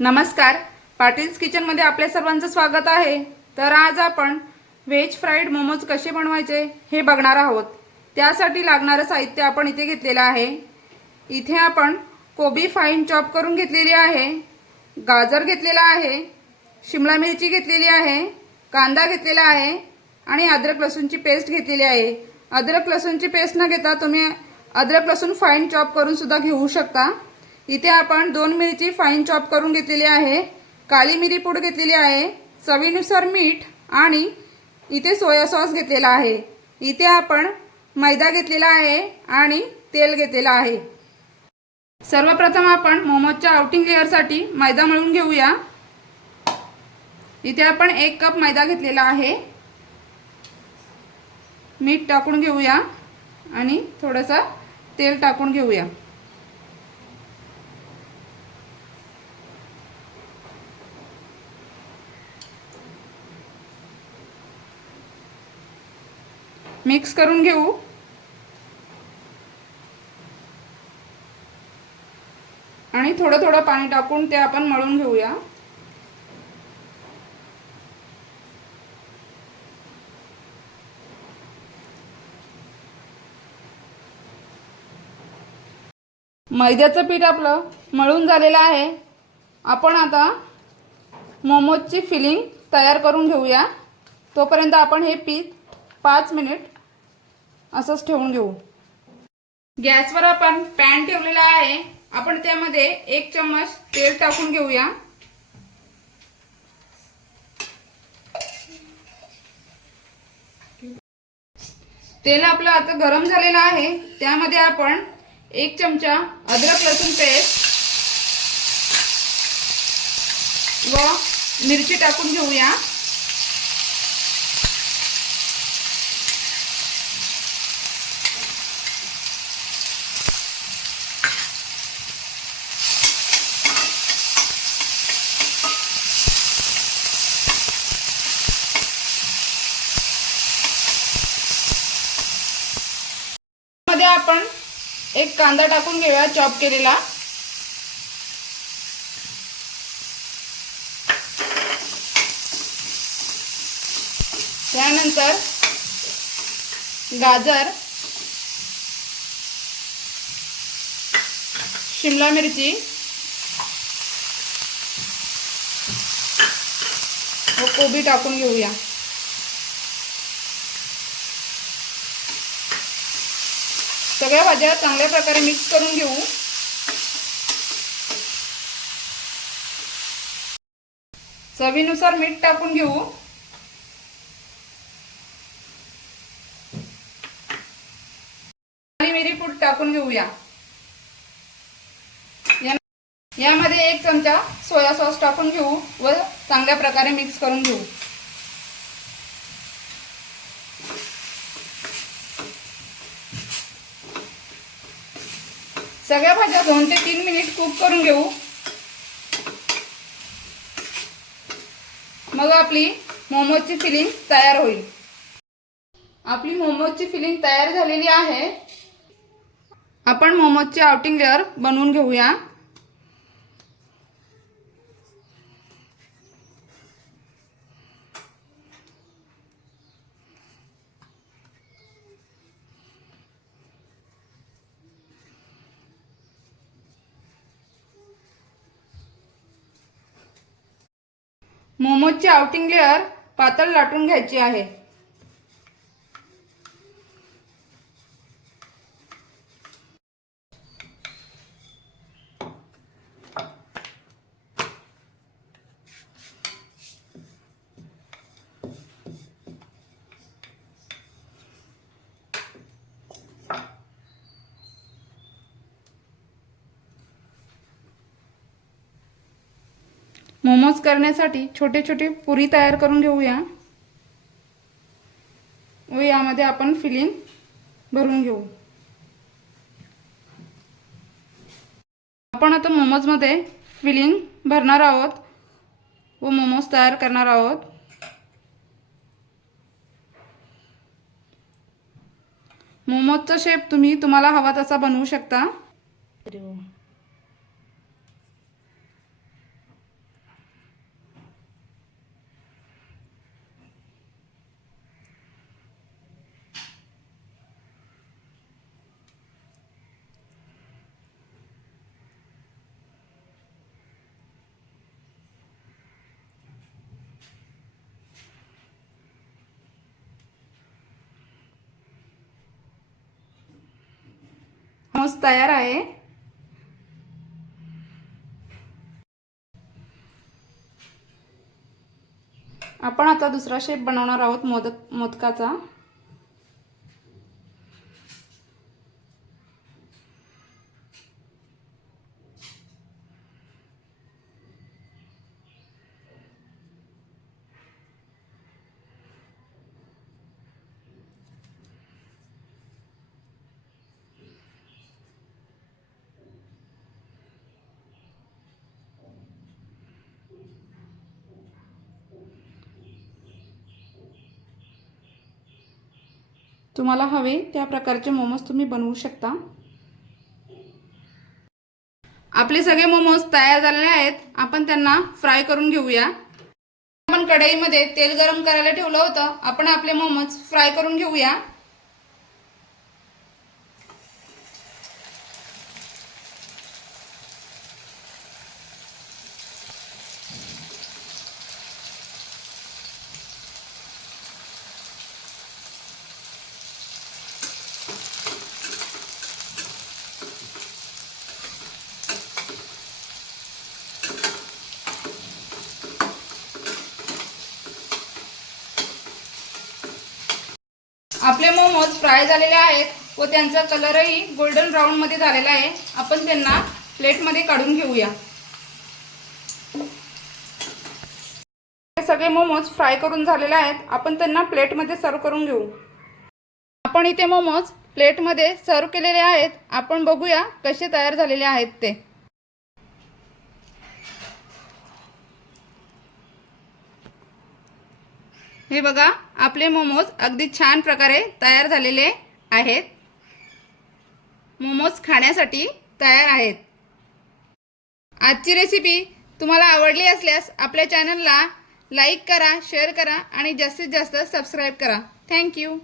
नमस्कार, पाटील्स किचनमध्ये आपल्या सर्वांचं स्वागत आहे। तर आज आपण व्हेज फ्राईड मोमोज कसे बनवायचे हे बघणार आहोत। त्यासाठी लागणारे साहित्य आपण इथे घेतलेले आहे। इथे आपण कोबी फाईन चॉप करून घेतलेली आहे, गाजर घेतलेला आहे, शिमला मिरची घेतलेली आहे, कांदा घेतलेला आहे आणि अद्रक लसूणची पेस्ट घेतलेली आहे। अद्रक लसूणची पेस्ट न घेता तुम्ही अद्रक लसूण फाईन चॉप करून सुद्धा घेऊ शकता। इथे आपण 2 मिरची फाईन चॉप करून घेतलेली आहे, काली मिरी पूड घेतलेली आहे, चवीनुसार मीठ आणि इथे सोया सॉस घेतलेला आहे। इथे आपण मैदा घेतलेला आहे आणि तेल घेतलेला आहे। सर्वप्रथम आपण मोमोजच्या आउटिंग लेयरसाठी मैदा मळून घेऊया। इथे आपण 1 कप मैदा घेतलेला आहे। मीठ टाकून घेऊया आणि थोडंसं तेल टाकून घेऊया। मिक्स करून घेऊ। आणि थोडं थोडं पाणी टाकून ते आपण मळून घेऊया। मैद्याचं पीठ आपलं मळून झालेलं आहे। आपण आता मोमोजची फिलिंग तयार करून घेऊया। तोपर्यंत आपण हे पीठ 5 मिनिट असंच ठेवून घेऊ। गॅसवर आपण पॅन ठेवलेला आहे। आपण त्यामध्ये 1 चम्मच तेल टाकून घेऊया। तेल आपलं आता गरम झालेलं आहे। त्यामध्ये आपण 1 चमचा अद्रक लसूण पेस्ट व मिरची टाकून घेऊया। मध्ये आपण 1 कांदा टाकून घेऊया चॉप केलेला। त्यानंतर गाजर, शिमला मिरची व कोबी टाकून घेऊया। सगळ्या भाज्या चांगल्या प्रकारे मिक्स करून घेऊ। चवीनुसार मीठ टाकून घेऊ। काली मिरी पूड टाकून घेऊया। यामध्ये 1 चमचा सोया सॉस टाकून घेऊ व चांगल्या प्रकारे मिक्स करून घेऊ। सगळ्या भाज्या 2 ते 3 मिनिट कुक करून घेऊ। मग आपली मोमोजची फिलिंग तयार होईल। आपली मोमोजची फिलिंग तयार झालेली आहे। आपण मोमोजचे आउटिंग लेयर बनवून घेऊया। मोमोजची आउटिंग लेयर पातळ लाटून घ्यायची आहे। मोमोज करण्यासाठी छोटे छोटे पुरी तयार करून घेऊया व यामध्ये आपण फिलिंग भरून घेऊ। आपण आता मोमोज मध्ये फिलिंग भरणार आहोत व मोमोज तयार करणार आहोत। मोमोजचा शेप तुम्हाला हवा तसा बनवू शकता। मोमोज तयार आहे। आपण आता दुसरा शेप बनवणार आहोत मोदकाचा। तुम्हाला हवे त्या प्रकारचे मोमोज तुम्ही बनवू शकता। आपले सगळे मोमोज तयार झालेले आहेत। आपण त्यांना फ्राय करून घेऊया। आपण कढईमध्ये तेल गरम करायला ठेवलं होतं। आपण आपले मोमोज फ्राय करून घेऊया। आपले मोमोज फ्राय झालेले आहेत व त्यांचा कलरही गोल्डन ब्राउन मध्ये झालेला आहे। आपण त्यांना प्लेटमध्ये काढून घेऊया। सगळे मोमोज फ्राय करून झालेले आहेत। आपण त्यांना प्लेटमध्ये सर्व करून घेऊ। आपण इथे मोमोज प्लेटमध्ये सर्व केलेले आहेत। आपण बघूया कसे तयार झालेले आहेत ते। हे बघा, आपले मोमोज अगदी छान प्रकारे तयार झालेले आहेत। मोमोज खाण्यासाठी तयार आहेत। आजची रेसिपी तुम्हाला आवडली असल्यास आपल्या चॅनलला लाईक करा, शेअर करा आणि जास्तीत जास्त सबस्क्राइब करा। Thank you.